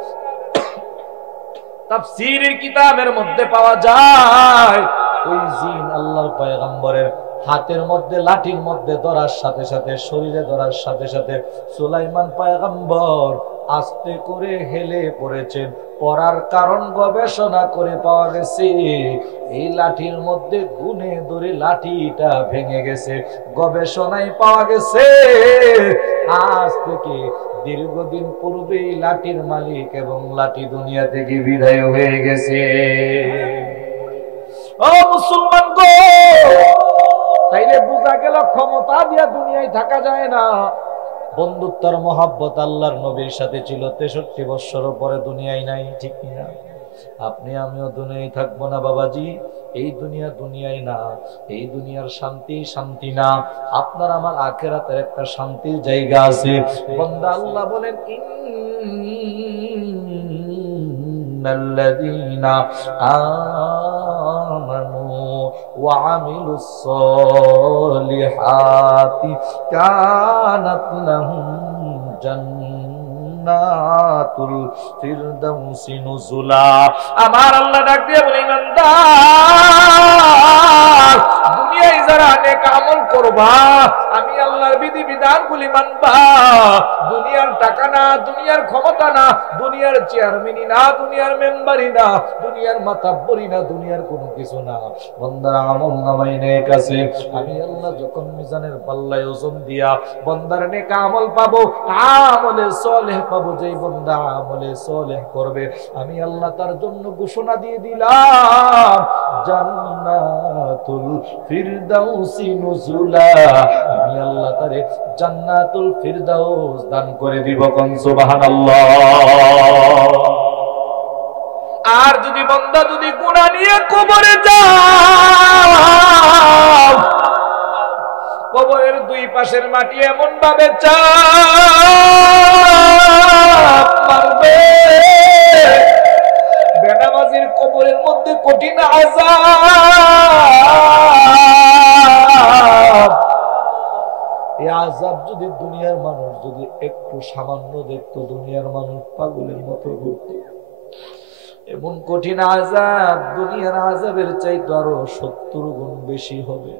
তাফসীরের কিতাবের মধ্যে পাওয়া যায়, ওই জিন আল্লাহর পয়গম্বরের হাতের মধ্যে, লাঠির মধ্যে ধরার সাথে সাথে, শরীরে ধরার সাথে সাথে সুলাইমান পয়গম্বর আস্তে করে হেলে পড়েছেন। পড়ার কারণ গবেষণা করে পাওয়া গেছে, এই লাঠির মধ্যে গুনে ধরে লাঠিটা ভেঙে গেছে। গবেষণায় পাওয়া গেছে আজ থেকে দীর্ঘদিন পূর্বে লাঠির মালিক এবং লাঠি দুনিয়া থেকে বিদায় হয়ে গেছে। ও মুসলমান গো, তাইলে বোঝা গেল ক্ষমতা দিয়া দুনিয়ায় থাকা যায় না। বন্ধুত্বর মহাব্বত আল্লাহর নবীর সাথে ছিল 63 বছর পরে দুনিয়ায় নাই, ঠিক না? আপনি আমিও দুনিয়ায় থাকবো না বাবাজি। এই দুনিয়া দুনিয়ায় না, এই দুনিয়ার শান্তি শান্তি না। আপনার আমার আখিরাতের একটা শান্তির জায়গা আছে। বান্দা আল্লাহ বলেন, ইন্নাল্লাযীনা আমানু ওয়া আমিলুস সলিহাতি কানাত লাহুম জান্নাতুল ফিরদাউসি নুজুলা। আমার আল্লাহ ডাক দিয়ে বলে, ইমানদার, দুনিয়ায় যারা নেক আমল করবা, আমি আল্লাহর বিধি বিধানগুলি মানবা, দুনিয়ার টাকা না, দুনিয়ার ক্ষমতা না, দুনিয়ার চেয়ারম্যানই না, দুনিয়ার মেম্বারই না, দুনিয়ার মাতাব্বরি না, দুনিয়ার কোনো কিছু না। বান্দার আমল নামাই নেক আছে। আমি আল্লাহ যখন মিজানের পাল্লায় ওজন দিয়া বান্দার নেক আমল পাবো, আমলে সালেহ পাবো, যেই বান্দা আমলে সালেহ করবে, আমি আল্লাহ তার জন্য ঘোষণা দিয়ে দিলাম জান্নাতুল ফিরদাউসি নুজুলা। আমি আল্লাহ তারে জান্নাতুল ফিরদাউস দান করে দিব। কোন সুবহানাল্লাহ। আর যদি বান্দা যদি গুনাহ নিয়ে কবরে যাও, কবরের দুই পাশের মাটি এমন ভাবে চাপ মারবে, বেনামাজির কবরের মধ্যে কঠিন আযাব। এই আযাব যদি দুনিয়ার মানুষ যদি একটু সামান্য দেখতো, দুনিয়ার মানুষ পাগলের মতো ঘুরতো। এমন কঠিন আযাব দুনিয়ার আযাবের চাইতে আরো 70 গুণ বেশি হবে।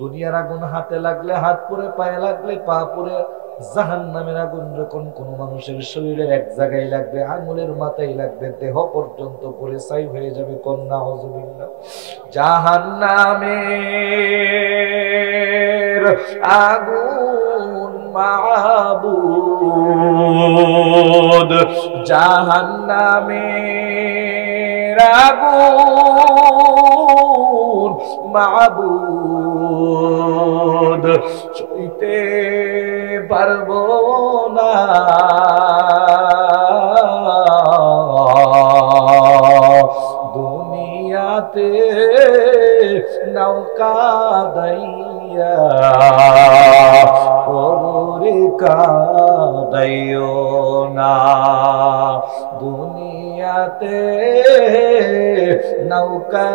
দুনিয়ার আগুন হাতে লাগলে হাত পুড়ে, পায়ে লাগলে পা পুড়ে, জাহান্নামের আগুন যখন কোন মানুষের শরীরের এক জায়গায় লাগবে, আঙুলের মাথায় লাগবে, দেহ পর্যন্ত পুড়ে ছাই হয়ে যাবে। কন্যা নাউযুবিল্লাহ। জাহান্নামের আগুন মাবুদ, জাহান্নামের আগুন মাবুদ, সইতে পারবো না, দুনিয়াতে নৌকা দাইয়া কবরে কাদাইও না, দুনিয়াতে নৌকা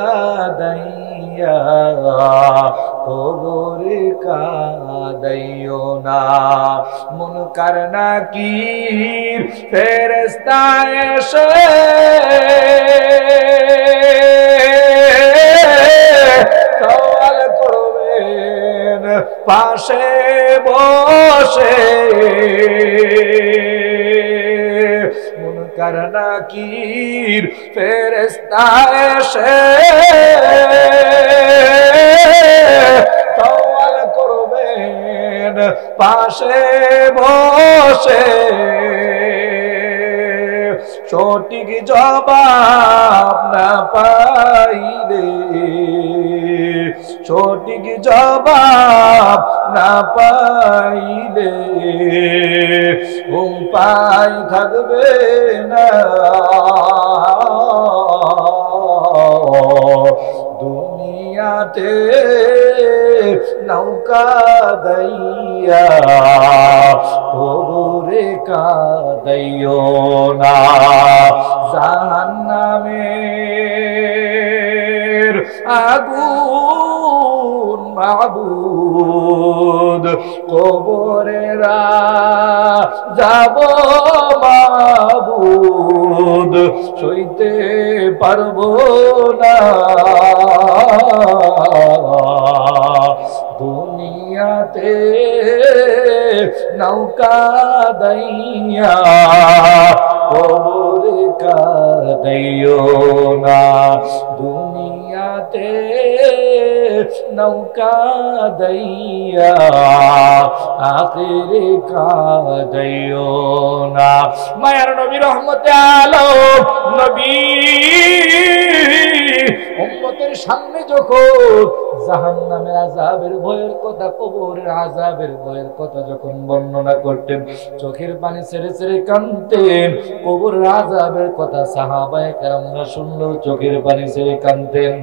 দাইয়া কবরে কাদাইও দিও না। মুনকার নাকির ফেরেশতা এসে সওয়াল করবেন পাশে বসে। মুনকার নাকির ফেরেশতা এসে সওয়াল করবেন পাশে বসে। সঠিক জবাব না পাইলে, সঠিক জবাব না পাইলে উপায় থাকবে না। দুনিয়াতে নৌকা দাইয়া কবরে কাদাইও না। জাহান্নামের আগুন মাবুদ কবরে যাব মাবুদ সইতে পারবো না। দুনিয়াতে নৌকা দাইয়া কবরে কাদাইও না। দুনিয়াতে নৌকা দাইয়া আখিরে কাদাইও না। মায়ার নবী রহমতে আলম নবী উম্মতের সামনে যখন জাহান্নামের আযাবের ভয়ের কথা, কবরের আযাবের ভয়ের কথা যখন বর্ণনা করতেন, চোখের পানি ছেড়ে ছেড়ে কাঁদতেন। কবরের আযাবের কথা সাহাবায়ে কেরামরা শুনলেও চোখের পানি ছেড়ে কাঁদতেন।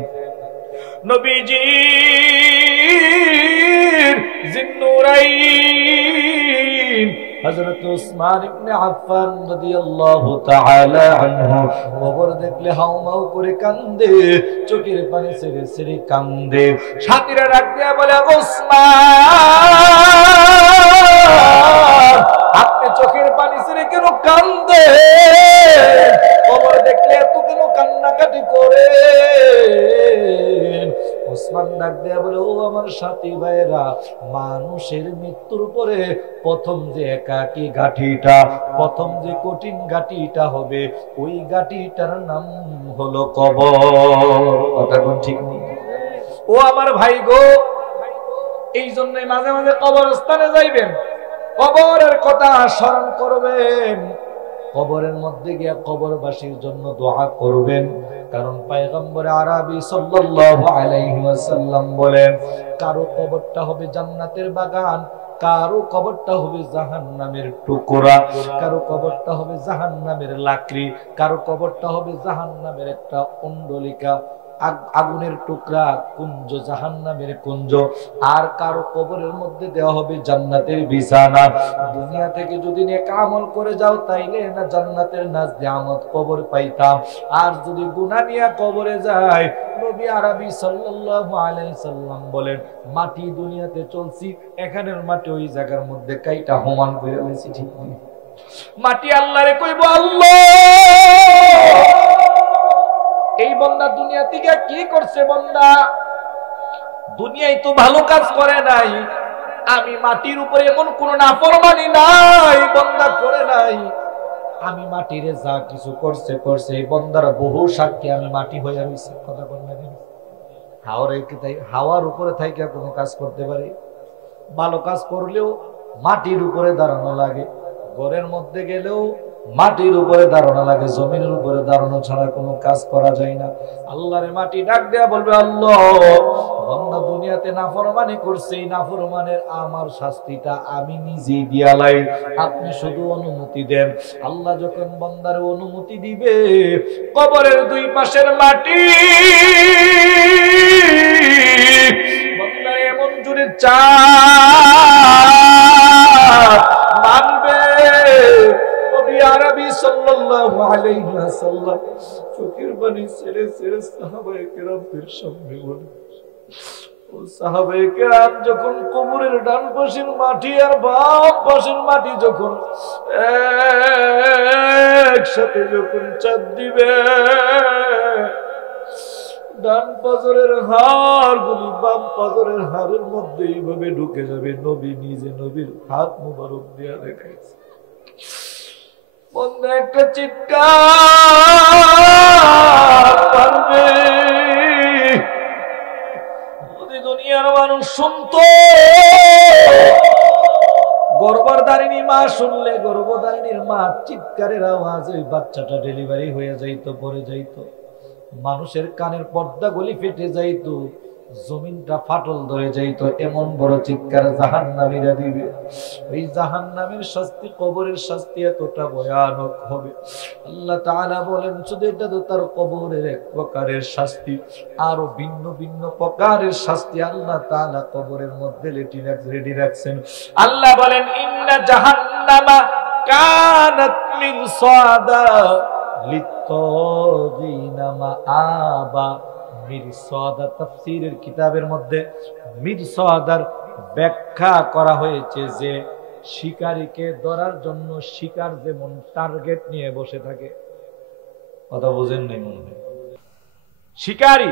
নবীজি জিন্নুরাইন হযরত উসমান ইবনে আফফান রাদিয়াল্লাহু তাআলা আনহু কবর দেখলে হাউমাউ করে কান্দে, চোখের পানি ছেড়ে ছেড়ে কান্দে। সাথীরা ডাক দিয়া বলে, উসমান আপনি চোখের পানি ছেড়ে কেন কান্দে? কবর দেখলে এত কেন কান্নাকাটি করে? উসমান ডাক দিয়া বলে, ও আমার সাথী ভাইরা, মানুষের মৃত্যুর পরে প্রথম যে একাকী গাঠিটা, প্রথম যে কঠিন গাঠিটা হবে, ওই গাঠিটার নাম হলো কবর। কথা কোন ঠিক নেই? ও আমার ভাই গো, এই জন্যই মাঝে মাঝে কবরস্থানে যাইবেন, কবরের কথা স্মরণ করবেন, কবরের মধ্যে গিয়া কবরবাসীর জন্য দোয়া করবেন। কারণ পয়গম্বর আরবি সাল্লাল্লাহু আলাইহি ওয়াসাল্লাম বলেন, কারো কবরটা হবে জান্নাতের বাগান, কারো কবরটা হবে জাহান্নামের টুকরা, কারো কবরটা হবে জাহান্নামের লাকড়ি, কারো কবরটা হবে জাহান্নামের একটা কুণ্ডলিকা, আগুনের টুকরা, কুঞ্জ, জাহান্নামের কুঞ্জ। আর কারো কবরের মধ্যে দেওয়া হবে জান্নাতের বিছানা। দুনিয়া থেকে যদি নেক আমল করে যাও তাইলে না জান্নাতের নাজদিয়ামত কবর পাইতাম। আর যদি গুনাহ নিয়ে কবরে যায়, নবী আরবি সাল্লাল্লাহু আলাইহি সাল্লাম বলেন, মাটি দুনিয়াতে চলছি, এখানের মাটি ওই জায়গার মধ্যে কাইটা সমান করে হইছে। ঠিক নেই? মাটি আল্লাহরে কইবো, আল্লাহ এই বান্দা দুনিয়া থেকে কি করছে? বান্দা দুনিয়ায় তো ভালো কাজ করে নাই, আমি মাটির উপরে এমন কোন নাফরমানি নাই বান্দা করে নাই, আমি মাটিরে যা কিছু করছে করছে, এই বান্দার বহু সাক্ষী আমি মাটি হইয়া রইছি। কথা বল না কেন? হাওয়ার উপরে থাইকা কোনো কাজ করতে পারি? ভালো কাজ করলেও মাটির উপরে দাঁড়ানো লাগে, ঘরের মধ্যে গেলেও মাটির উপরে দাঁড়ানো লাগে, জমিনের উপরে দাঁড়ানো ছাড়া কোনো কাজ করা যায় না। আল্লাহরে মাটি ডাক দেয়া বলবে, আল্লাহ বান্দা দুনিয়াতে নাফরমানি করছে, এই নাফরমানের আমার শাস্তিটা আমি নিজেই দিয়ালাই, আপনি শুধু অনুমতি দেন। আল্লাহ যখন বান্দার অনুমতি দিবে, কবরের দুই পাশের মাটি বান্দা এমন জোরে চাপ মানবে, আরবি সাল্লাল্লাহু আলাইহি ওয়াসাল্লাম চোখের পানি ছেড়ে ছেড়ে সাহাবায়ে কেরামদের সামনে বলে, ও সাহাবায়ে কেরাম যখন কবরের ডান পাশের মাটি আর বাম পাশের মাটি যখন একসাথে যখন চাপ দিবে, ডান পাজরের হাড়গুলি বাম পাজরের হাড়ের মধ্যে এইভাবে ঢুকে যাবে। নবী নিজে নবীর হাত মুবারক দিয়া দেখাইছে। বন্ধু একটা চিৎকার পারবে যদি দুনিয়ার মানুষ শুনতো। গর্ভধারিণী মা শুনলে, গর্ভধারিণীর মা চিৎকারের আওয়াজ, ওই বাচ্চাটা ডেলিভারি হয়ে যাইতো, পড়ে যাইতো, মানুষের কানের পর্দাগুলি ফেটে যাইতো, জমিনটা ফাটল ধরে যাইতো। এমন বড় চিৎকার জাহান্নামীরা দিবে। ওই জাহান্নামের শাস্তি, কবরের শাস্তি এতটা ভয়ানক হবে। আল্লাহ তাআলা বলেন শুধু এটা তো তার কবরের এক প্রকারের শাস্তি, আরো ভিন্ন ভিন্ন প্রকারের শাস্তি আল্লাহ তাআলা কবরের মধ্যে রেডি রাখছেন। আল্লাহ বলেন ইন্না জাহান্নামা কানাত মিরসাদা লিত্তাগিনা মাআবা। মিরসাদা তাফসীরের কিতাবের মধ্যে মিরসাদার ব্যাখ্যা করা হয়েছে যে শিকারীকে ধরার জন্য শিকার যেমন টার্গেট নিয়ে বসে থাকে। কথা বুঝেন নাই মনে হয়? শিকারী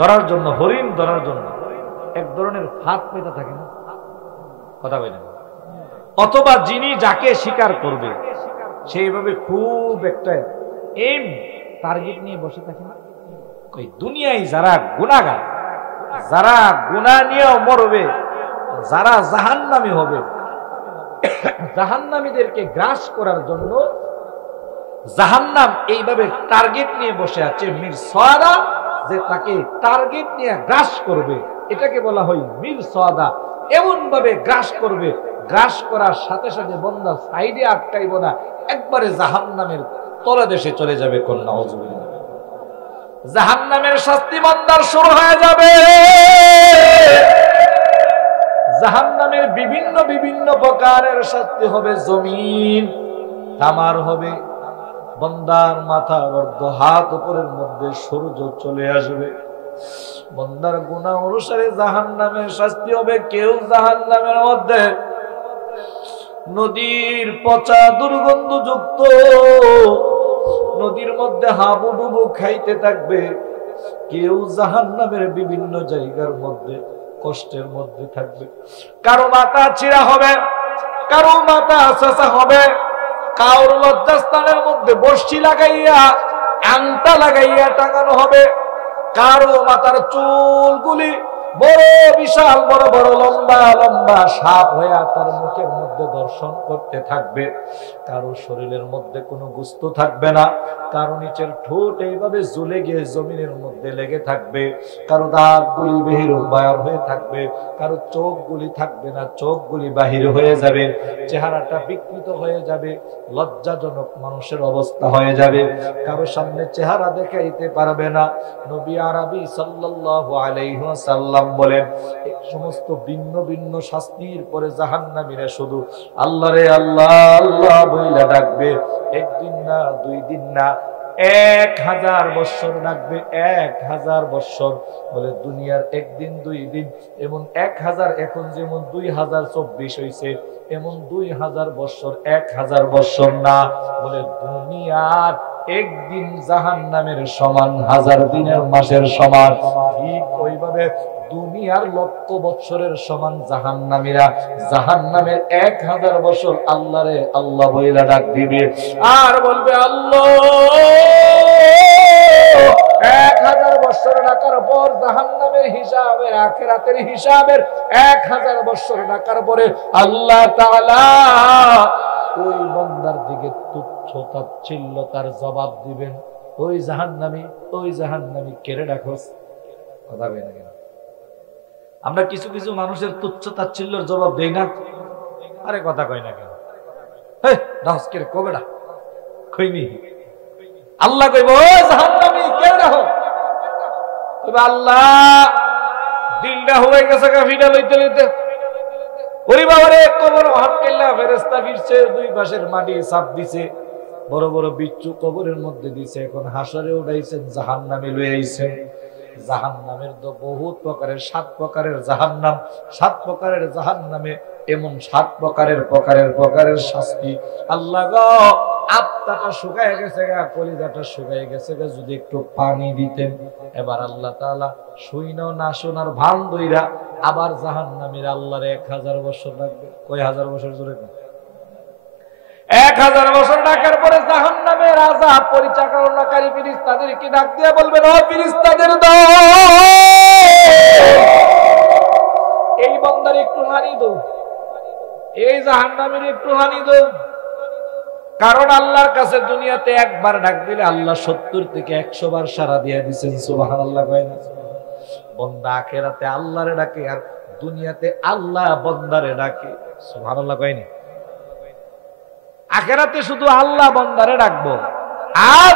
ধরার জন্য, হরিণ ধরার জন্য এক ধরনের ফাঁদ পেতে থাকে না? কথা বলেন। অথবা যিনি যাকে শিকার করবে সেইভাবে খুব একটা এম টার্গেট নিয়ে বসে থাকে না? ওই দুনিয়ায় যারা গুনাহগার, যারা গুনাহ নিয়ে মরবে, যারা জাহান্নামী হবে, জাহান্নামীদেরকে গ্রাস করার জন্য জাহান্নাম এইভাবে টার্গেট নিয়ে বসে আছে। মিরসাদা, যে তাকে টার্গেট নিয়ে গ্রাস করবে, এটাকে বলা হয় মিরসাদা। এমন ভাবে গ্রাস করবে, গ্রাস করার সাথে সাথে বন্দা সাইডে আটকাইব না, একবারে জাহান্নামের তলদেশে চলে যাবে। কন্যা নাউজুবিল্লাহ। জাহান্নামের শাস্তি বান্দার শুরু হয়ে যাবে। জাহান্নামের বিভিন্ন বিভিন্ন প্রকারের শাস্তি হবে। জমিন তামার হবে, বান্দার মাথার অর্ধ হাত উপরের মধ্যে সূর্য চলে আসবে। বান্দার গুনাহ অনুসারে জাহান্নামের শাস্তি হবে। কেউ জাহান্নামের মধ্যে নদীর পচা দুর্গন্ধযুক্ত নদীর মধ্যে হাবুডুবু খাইতে থাকবে। কেউ জাহান্নামের বিভিন্ন জায়গার মধ্যে কষ্টের মধ্যে থাকবে। কারো মাথা ছিঁড়া হবে, কারো মাথা চাচা হবে, কারো লজ্জাস্থানের মধ্যে বর্ষি লাগাইয়া আংটা লাগাইয়া টাঙানো হবে, কারো মাথার চুলগুলি বড় বিশাল বড় বড় লম্বা লম্বা সাপ হইয়া তার মুখের মধ্যে দর্শন করতে থাকবে। কারো শরীরের মধ্যে কোনো গোস্ত থাকবে না, কারো নিচের ঠোঁট এইভাবে ঝুলে গিয়ে জমিনের মধ্যে লেগে থাকবে, কারো দাঁতগুলি বাহির হয়ে থাকবে, কারো চোখগুলি থাকবে না, চোখগুলি বাহির হয়ে যাবে, চেহারাটা বিকৃত হয়ে যাবে, লজ্জাজনক মানুষের অবস্থা হয়ে যাবে, কারো সামনে চেহারা দেখাইতে পারবে না। নবী আরবি সাল্লাল্লাহু আলাইহি ওয়াসাল্লাম বলেন এই সমস্ত ভিন্ন ভিন্ন শাস্তির পরে জাহান্নামীরা শুধু আল্লাহ রে আল্লাহ আল্লাহ বইলা ডাকবে। একদিন না, দুই দিন না, 1000 বছর ডাকবে। 1000 বছর বলে দুনিয়ার একদিন দুই দিন, এমন 1000, এখন যেমন 2024 হয়েছে এমন 2000 বছর, 1000 বছর না। বলে দুনিয়ার একদিন জাহান্নামের সমান, 1000 দিনের মাসের সমান। ঠিক ওইভাবে দুনিয়ার লক্ষ বছরের সমান জাহান্নামীরা জাহান্নামের 1000 বছর আল্লাহ রে আল্লাহ বইলা ডাক দিবে আর বলবে আল্লাহ। 1000 বছর ডাকার পর জাহান্নামের হিসাবের, আখিরাতের হিসাবের 1000 বছর ডাকার পরে আল্লাহ তাআলা ওই বান্দার দিকে তুচ্ছ তাচ্ছিল্যতার জবাব দিবেন। ওই জাহান্নামী কেড়ে ডাকস। কথা বলে না কেন? আমরা কিছু কিছু মানুষের তুচ্ছ তাচ্ছিল্যের জবাব দেই না। আরে কথা কই না কেন? কইনি আল্লাহ কইব ও জাহান্নামী কেড়ে ডাকো। আল্লাহ দিলটা হয়ে গেছে কাফিটা লইতে লইতে। ওরে বাবারে কবর হাত কেল্লা ফেরেশতা ফিরছে, দুই পাশের মাটি চাপ দিছে, বড় বড় বিচ্ছু কবরের মধ্যে দিছে। এখন হাসরে উঠাইছেন, জাহান্নামে লয়ে আইছেন। জাহান্নামের তো বহুত প্রকারের, 7 প্রকারের জাহান্নাম। 7 প্রকারের জাহান্নামে এমন 7 প্রকারের শাস্তি। আল্লাহ গো, আত্মাটা শুকায় গেছে গা, কলিজাটা শুকায় গেছে গা, যদি একটু পানি দিতেন। এবার আল্লাহ তাআলা শুইনাও না শোনার ভান ধইরা আবার জাহান্নামীর আল্লাহর 1000 বছর লাগবে। কয় হাজার বছর জুড়ে? 1000 বছর ডাকার পরে জাহান্নামের আযাব পরিচালনাকারী ফেরেশতাদেরকে ডাক দিয়ে বলবেন, ও ফেরেশতাদের দল, এই বান্দার একটু হানি দাও, এই জাহান্নামের একটু হানি দাও। কারণ আল্লাহর কাছে দুনিয়াতে একবার ডাক দিলে আল্লাহ 70 থেকে 100 বার সাড়া দিয়ে দিয়েছেন। সুবহানাল্লাহ কয় না? বান্দা আখিরাতে আল্লাহরে ডাকে আর দুনিয়াতে আল্লাহ বান্দারে ডাকে। সুবহানাল্লাহ কয় না? আখিরাতে শুধু আল্লাহ বান্দারে ডাকবো, আর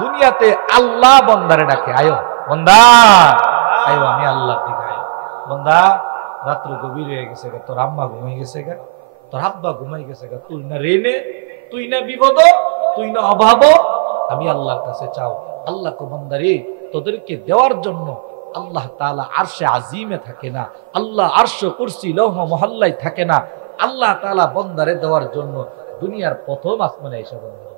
দুনিয়াতে আল্লাহ বান্দারে ডাকে, আয়ো বান্দা, আয়ো আমি আল্লাহর দিকে আয়ো। বান্দা, রাত্র গভীর হয়ে গেছে গা, তোর আম্মা ঘুমাই গেছে গা, তোর আব্বা ঘুমাই গেছে গা, তুই না রেনে, তুই না বিপদ, তুই না অভাব, আমি আল্লাহর কাছে চাও। আল্লাহ কো বান্দা রে, তোদেরকে দেওয়ার জন্য আল্লাহ তাআলা আরশে আজিমে থাকে না, আল্লাহ আরশ কুরসি লৌহ মহল্লায় থাকে না, আল্লাহ তাআলা বান্দারে দেওয়ার জন্য দুনিয়ার প্রথম আসমানে এসে বলেন।